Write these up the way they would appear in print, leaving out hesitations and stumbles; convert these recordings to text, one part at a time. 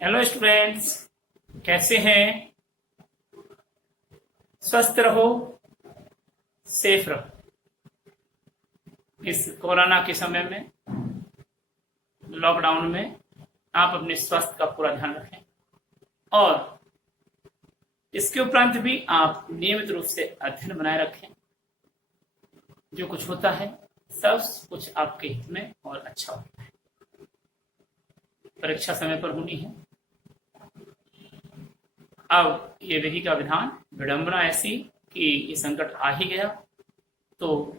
Hello students, कैसे हैं। स्वस्थ रहो, सेफ रहो। इस कोरोना के समय में, लॉकडाउन में आप अपने स्वास्थ्य का पूरा ध्यान रखें और इसके उपरांत भी आप नियमित रूप से अध्ययन बनाए रखें। जो कुछ होता है सब कुछ आपके हित में और अच्छा होता है। परीक्षा समय पर होनी है। अब ये विधि का विधान, विडंबना ऐसी कि ये संकट आ ही गया तो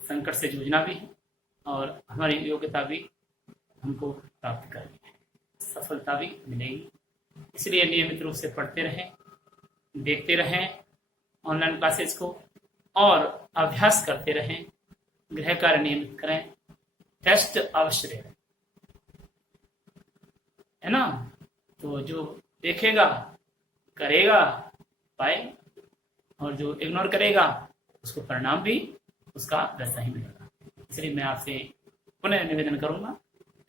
संकट से जूझना भी है और हमारी योग्यता भी हमको प्राप्त करनी है, सफलता भी मिलेगी। इसलिए नियमित रूप से पढ़ते रहें, देखते रहें ऑनलाइन क्लासेस को और अभ्यास करते रहें। गृह कार्य नियमित करें, टेस्ट अवश्य दें, है ना। तो जो देखेगा करेगा पाए और जो इग्नोर करेगा उसको परिणाम भी उसका वैसा ही मिलेगा। इसलिए मैं आपसे पुनः निवेदन करूंगा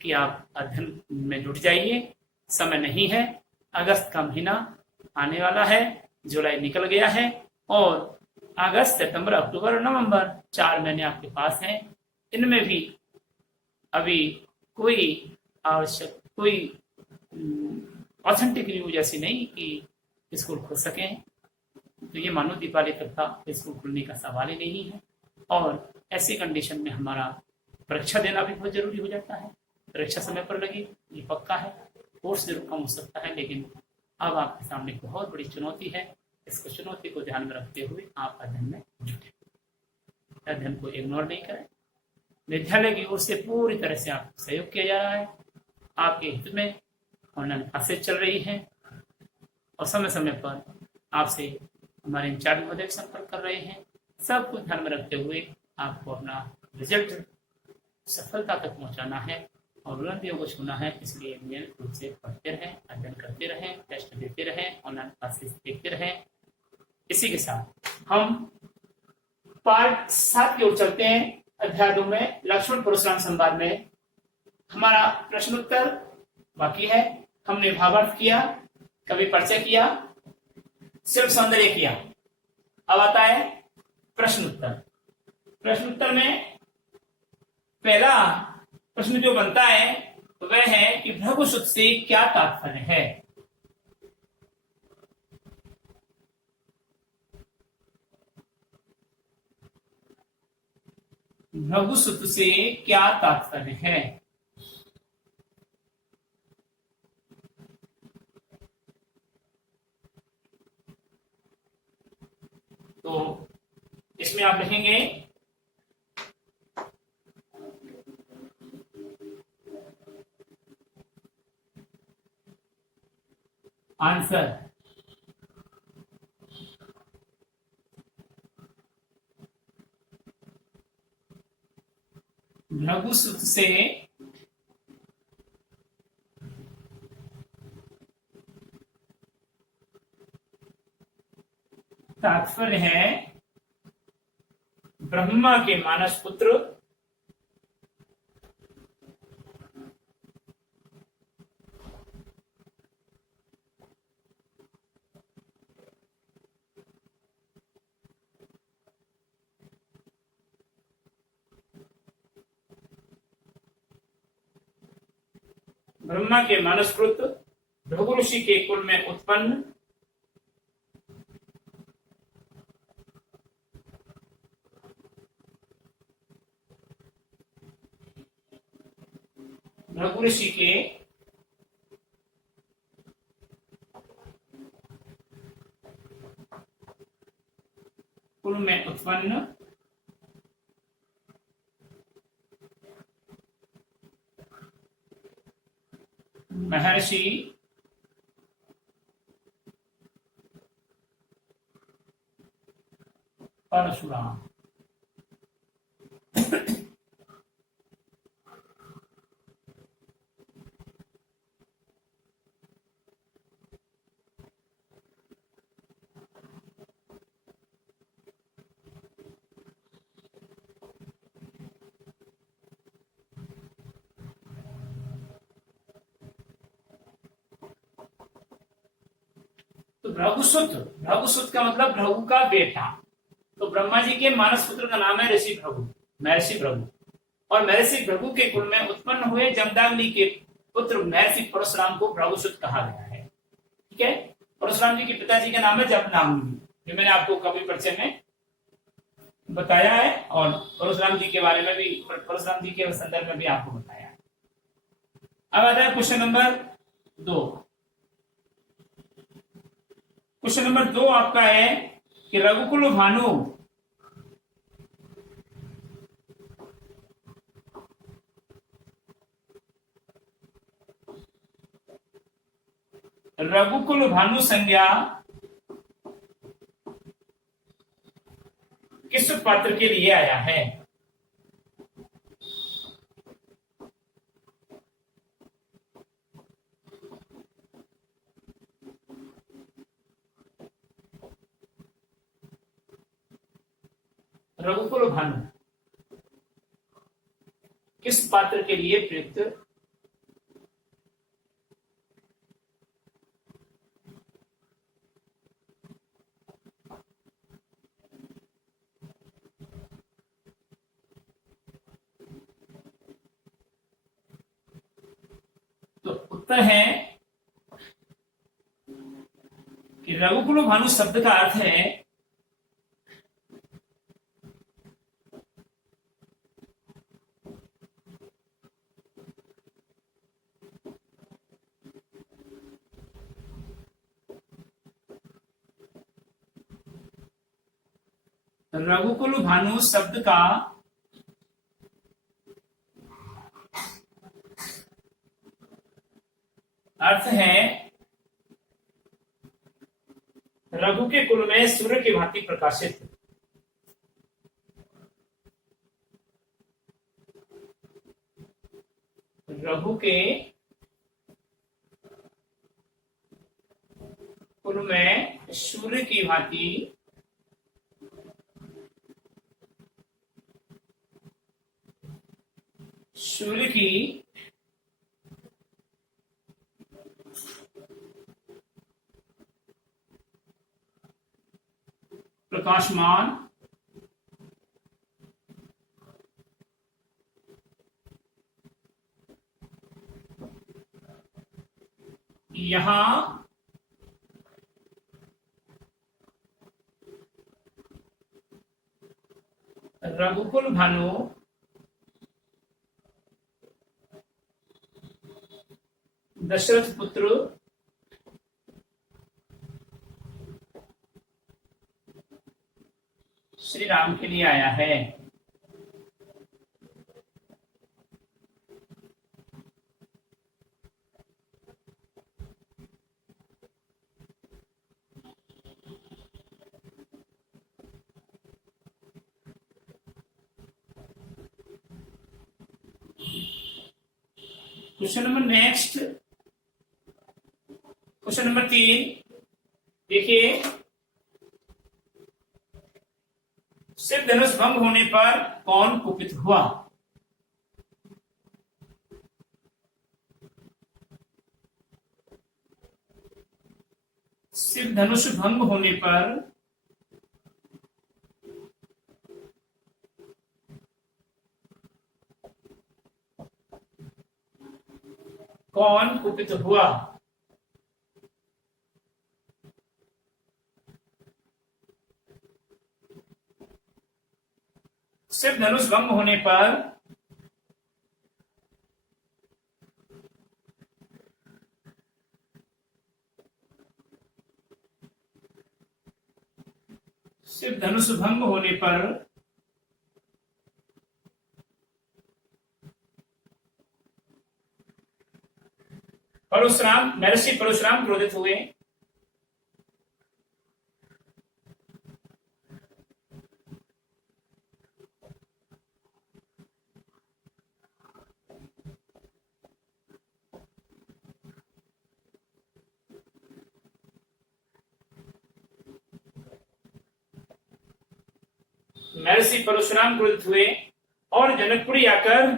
कि आप अध्ययन में जुट जाइए। समय नहीं है, अगस्त का महीना आने वाला है, जुलाई निकल गया है और अगस्त, सितंबर, अक्टूबर और नवंबर 4 महीने आपके पास हैं। इनमें भी अभी कोई ऑथेंटिक न्यूज ऐसी नहीं कि स्कूल खुल सके। तो ये मानो दीपावली तक था, स्कूल खुलने का सवाल ही नहीं है। और ऐसी कंडीशन में हमारा परीक्षा देना भी बहुत जरूरी हो जाता है। परीक्षा समय पर लगी ये पक्का है। कोर्स जरूर कम हो सकता है, लेकिन अब आपके सामने बहुत बड़ी चुनौती है। इसको चुनौती को ध्यान में रखते हुए आप अध्ययन में जुटे, अध्ययन को इग्नोर नहीं करें। विद्यालय की ओर से पूरी तरह से आपको सहयोग किया जा रहा है। आपके हित में ऑनलाइन क्लासेज चल रही हैं और समय समय पर आपसे हमारे इंचार्ज महोदय संपर्क कर रहे हैं। सब कुछ ध्यान में रखते हुए आपको अपना रिजल्ट सफलता तक पहुंचाना है और बुलंदियों को छूना है। इसलिए नियमित रूप से पढ़ते रहें, अध्ययन करते रहें, टेस्ट देते रहें, ऑनलाइन क्लासेस देखते रहें। इसी के साथ हम पार्ट 7 की ओर चलते हैं। अध्याय 2 में लक्ष्मण परशुराम संवाद में हमारा प्रश्न उत्तर बाकी है। हमने भावार्थ किया, कवि परिचय किया, शिल्प सौंदर्य किया। अब आता है प्रश्न उत्तर। प्रश्न उत्तर में पहला प्रश्न जो बनता है वह है कि भृगुसुत से क्या तात्पर्य है। भृगुसुत से क्या तात्पर्य है। तो इसमें आप लिखेंगे आंसर। भृगुसुत से तात्पर्य है ब्रह्मा के मानस पुत्र ब्रह्मा के मानसपुत भृगु ऋषि के कुल में उत्पन्न भृगु ऋषि के कुल में उत्पन्न महर्षि परशुराम। भृगुसुत, भृगुसुत का मतलब भृगु का बेटा। तो ब्रह्मा जी के मानस पुत्र का नाम है ऋषि भृगु, महर्षि भृगु। और महर्षि भृगु के कुल में उत्पन्न हुए जमदग्नि के पुत्र महर्षि परशुराम को भृगुसुत कहा गया है। ठीक है, परशुराम जी के पिताजी का नाम है जमदग्नि, जो मैंने आपको कवि परिचय में बताया है, और परशुराम जी के बारे में भी, परशुराम जी के संदर्भ में भी आपको बताया है। अब आता है क्वेश्चन नंबर 2। क्वेश्चन नंबर 2 आपका है कि रघुकुल भानु रघुकुल भानु संज्ञा किस पात्र के लिए आया है? रघुकुल भानु किस पात्र के लिए प्रयुक्त? तो उत्तर है कि रघुकुल भानु शब्द का अर्थ है रघुकुल भानु शब्द का अर्थ है रघु के कुल में सूर्य की भांति प्रकाशित। रघु के कुल में सूर्य की भांति सूर्य की प्रकाशमान यहां रघुकुल भानु दशरथ पुत्र श्री राम के लिए आया है। Question number next, question number 3 देखिए, शिव धनुष भंग होने पर कौन कुपित हुआ? शिव धनुष भंग होने पर कौन कुपित हुआ? शिव धनुष भंग होने पर शिव धनुष भंग होने पर परशुराम, महर्षि परशुराम क्रोधित हुए। महर्षि परशुराम क्रोधित हुए और जनकपुरी आकर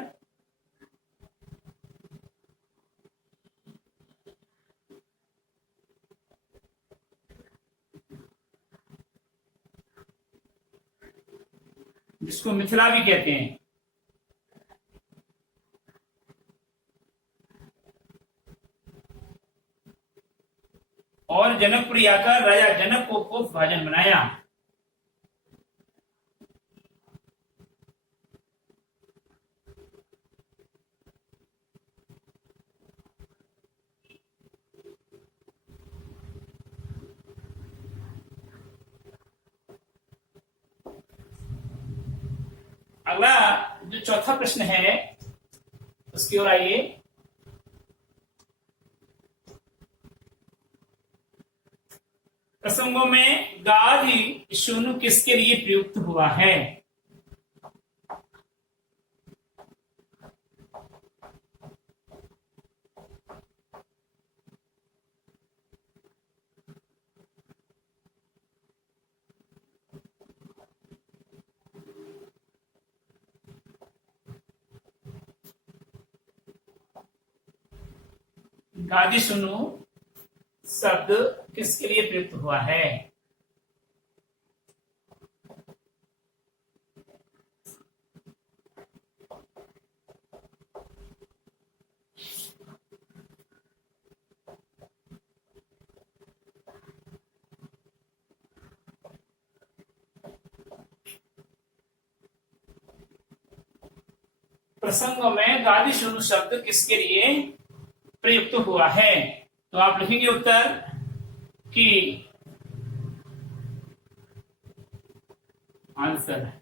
जिसको मिथिला भी कहते हैं। और जनकपुरी आकर राजा जनक को खूब भाजन बनाया। अगला जो चौथा प्रश्न है उसकी ओर आइए। प्रसंगों में गादि शून्य किसके लिए प्रयुक्त हुआ है? गादि सुनु शब्द किसके लिए प्रयुक्त हुआ है? प्रसंगों में गादि सुनु शब्द किसके लिए प्रयुक्त हुआ है? तो आप लिखेंगे उत्तर कि आंसर है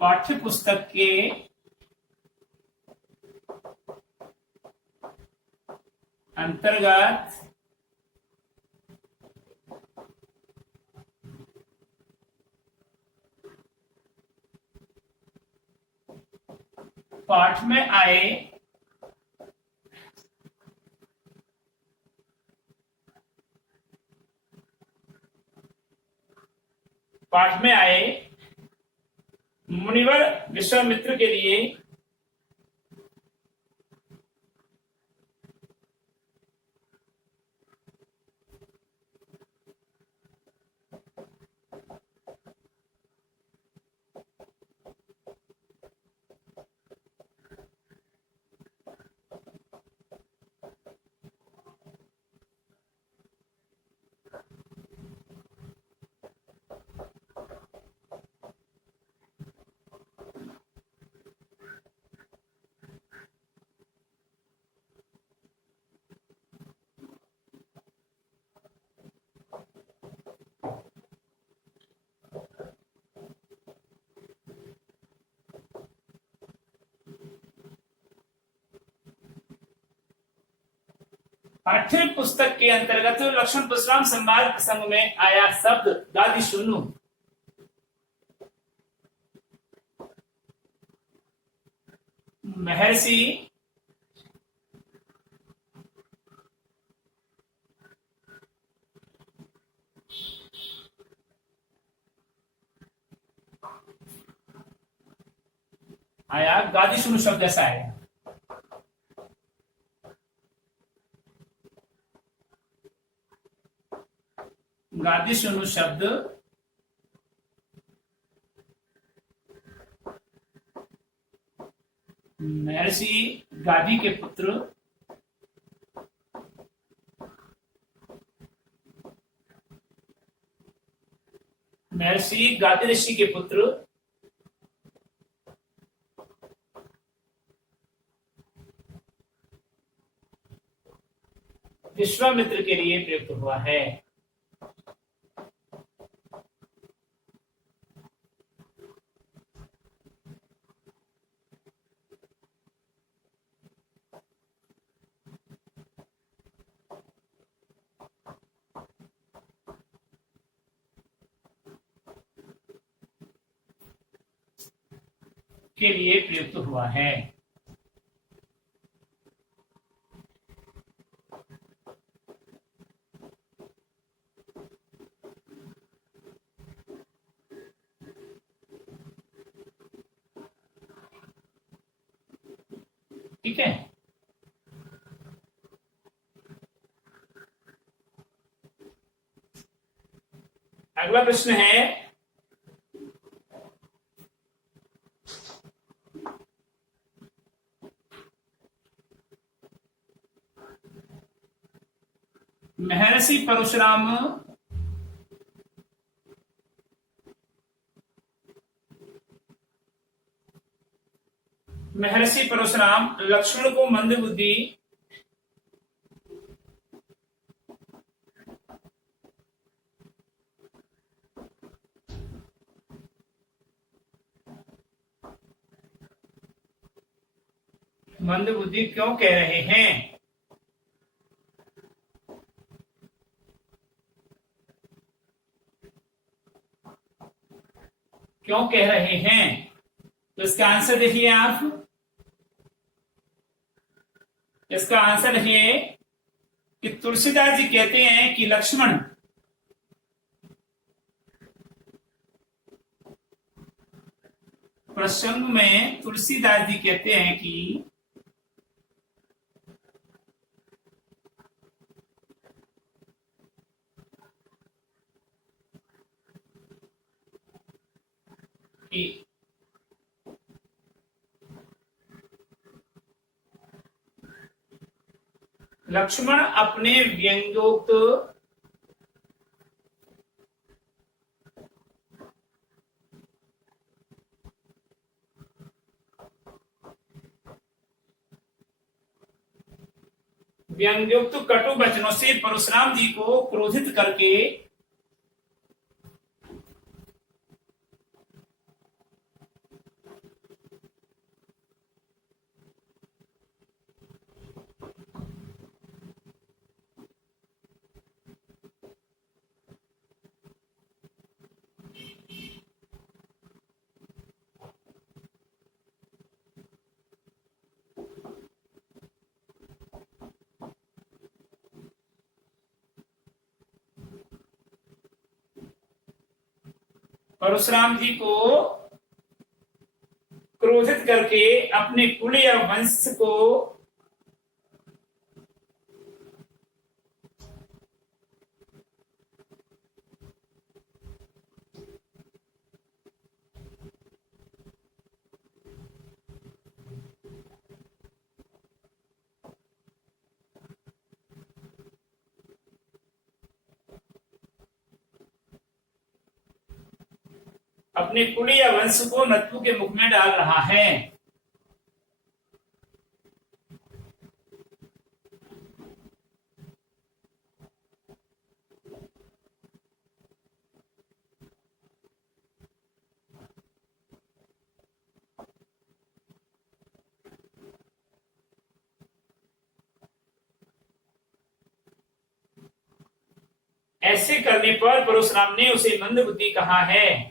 पाठ्य पुस्तक के अंतर्गत पाठ में आए मुनिवर विश्वामित्र के लिए पाठ्य पुस्तक के अंतर्गत लक्ष्मण परशुराम संवाद प्रसंग में आया शब्द गादि सुनु महर्षि आया गादि सुनु शब्द ऐसा आया। गादि सुनु शब्द महर्षि गादि के पुत्र महर्षि गादि ऋषि के पुत्र विश्वामित्र के लिए प्रयुक्त हुआ है। के लिए प्रयुक्त हुआ है। ठीक है। अगला प्रश्न है, महर्षि परशुराम लक्ष्मण को मंदबुद्धि क्यों कह रहे हैं? क्यों कह रहे हैं? तो इसका आंसर देखिए आप। इसका आंसर है कि तुलसीदास जी कहते हैं कि लक्ष्मण प्रसंग में तुलसीदास जी कहते हैं कि लक्ष्मण अपने व्यंग्योक्त कटु वचनों से परशुराम जी को क्रोधित करके परशुराम जी को क्रोधित करके अपने कुल या वंश को अपने कुल या वंश को नत्थु के मुख में डाल रहा है। ऐसे करने पर परशुराम ने उसे मंदबुद्धि कहा है।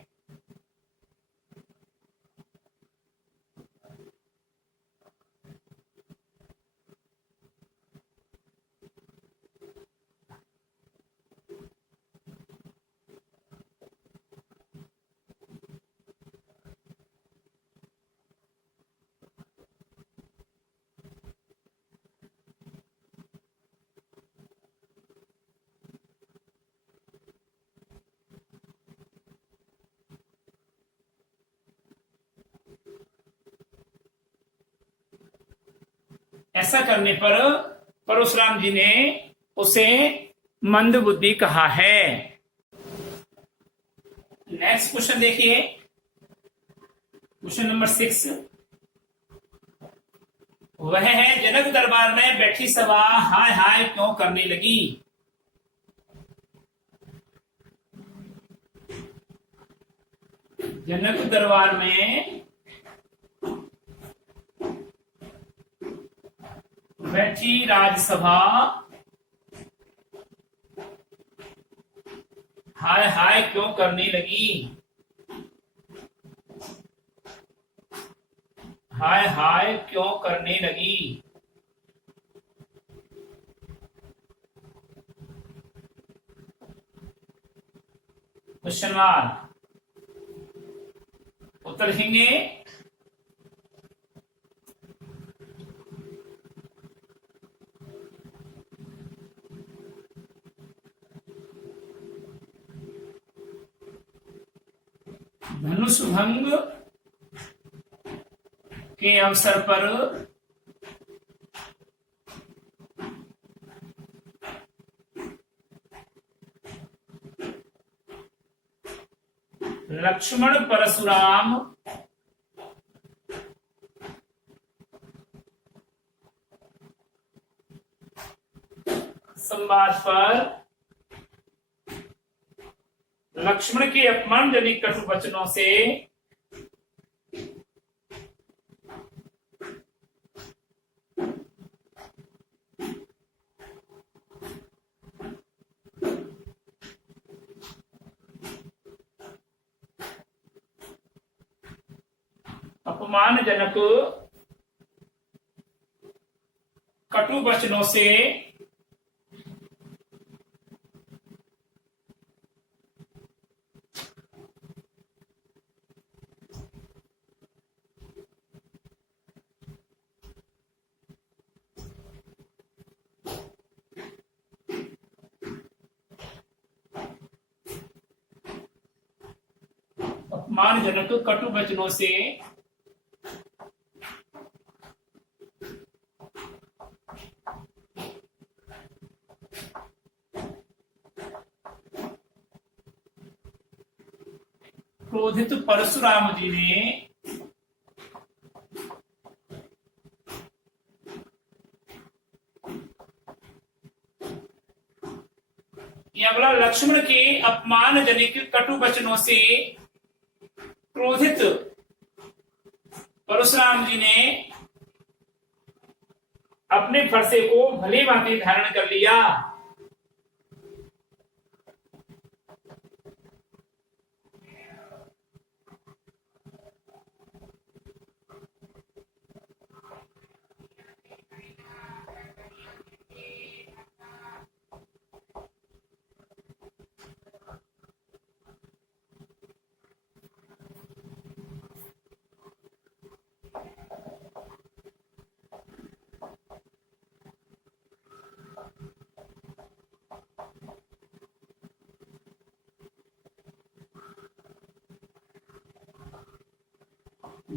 ऐसा करने पर परशुराम जी ने उसे मंदबुद्धि कहा है। नेक्स्ट क्वेश्चन देखिए, क्वेश्चन नंबर 6। वह है, जनक दरबार में बैठी सभा हाय हाय क्यों करने लगी? जनक दरबार में बैठी राजसभा हाय हाय क्यों करने लगी? हाय हाय क्यों करने लगी? Question mark. उत्तर लिखेंगे धनुष भंग के अवसर पर लक्ष्मण परशुराम संवाद पर लक्ष्मण के अपमानजनक कटु वचनों से अपमानजनक कटु वचनों से अपमानजनक कटु वचनों से क्रोधित परशुराम जी ने यह बोला लक्ष्मण के अपमानजनक कटु वचनों से क्रोधित परशुराम जी ने अपने फरसे को भली भांति धारण कर लिया।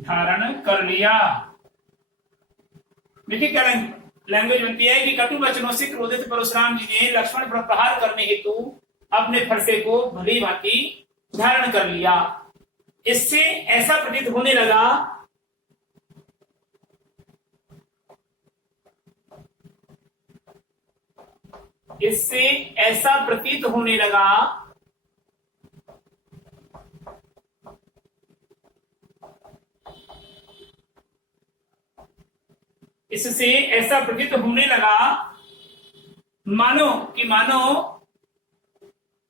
धारण कर लिया। देखिए क्या लैंग्वेज बनती है कि कटु वचनों से क्रोधित परशुराम जी ने लक्ष्मण पर प्रहार करने हेतु अपने फरसे को भली भांति धारण कर लिया। इससे ऐसा प्रतीत होने लगा इससे ऐसा प्रतीत होने लगा मानो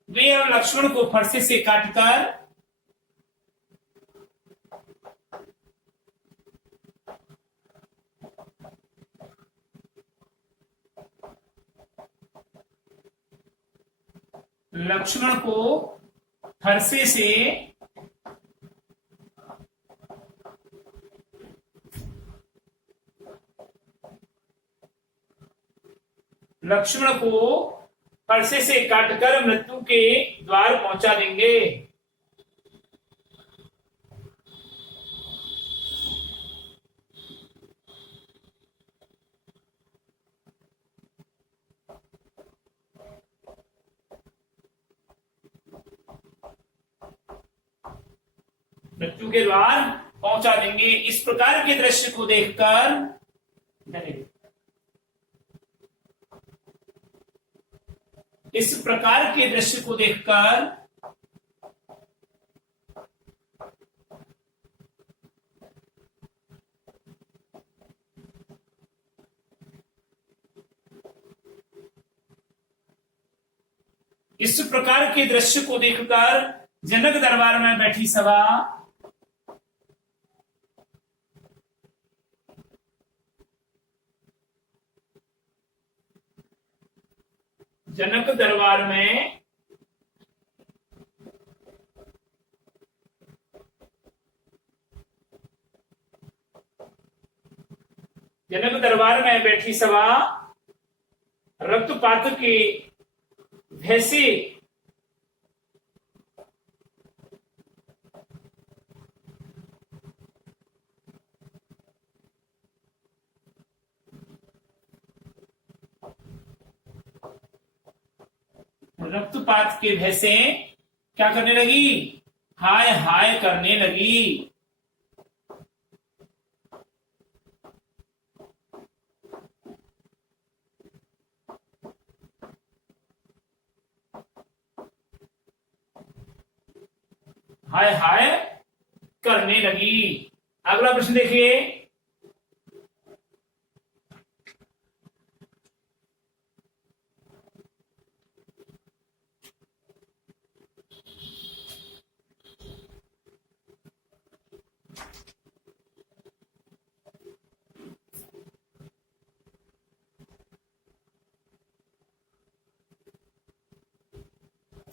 वे अब लक्ष्मण को फरसे से काटकर लक्ष्मण को फरसे से काटकर मृत्यु के द्वार पहुंचा देंगे। मृत्यु के द्वार पहुंचा देंगे। इस प्रकार के दृश्य को देखकर जनक दरबार में बैठी सभा जनक दरबार में बैठी सभा रक्तपात के भय से वज्रपात के भय से क्या करने लगी, हाय हाय करने लगी। हाय हाय करने लगी। अगला प्रश्न देखिए,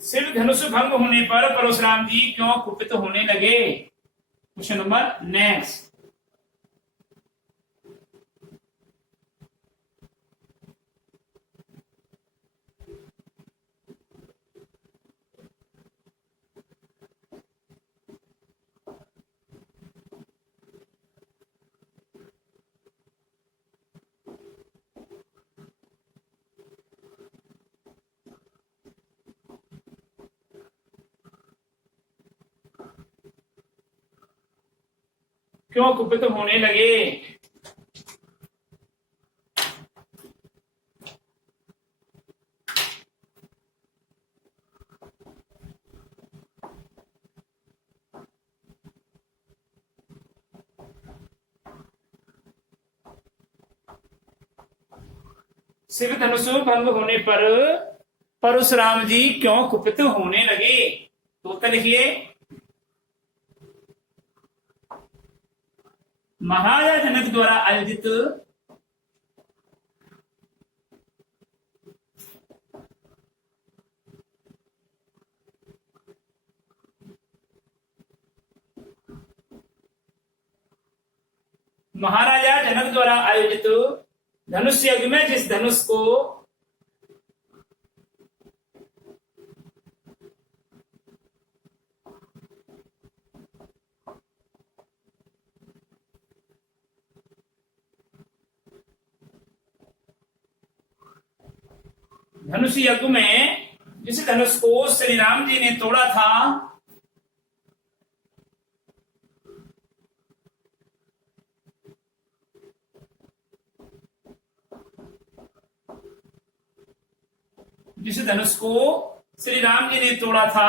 शिव धनुष भंग होने पर परशुराम जी क्यों कुपित होने लगे। Question number next. क्यों कुपित होने लगे। शिव धनुष भंग होने पर परशुराम जी क्यों कुपित होने लगे। तो उत्तर लिखिए, महाराजा जनक द्वारा आयोजित महाराजा जनक द्वारा आयोजित धनुष यज्ञ में जिस धनुष को धनुष यज्ञ में जिस धनुष को श्री राम जी ने तोड़ा था, जिस धनुष को श्री राम जी ने तोड़ा था,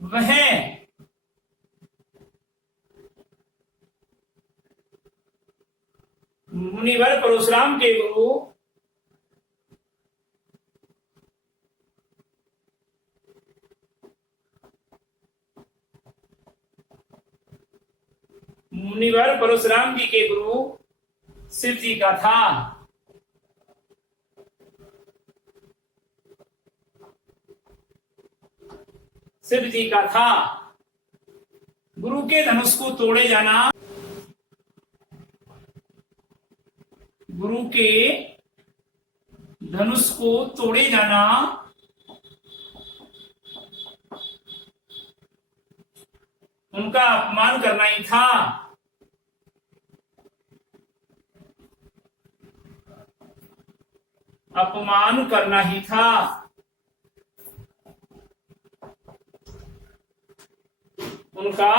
वह मुनिवर परशुराम के गुरु मुनिवर परशुराम जी के गुरु शिव जी का था। शिव जी का था। गुरु के धनुष को तोड़े जाना, गुरु के धनुष को तोड़े जाना उनका अपमान करना ही था। अपमान करना ही था। उनका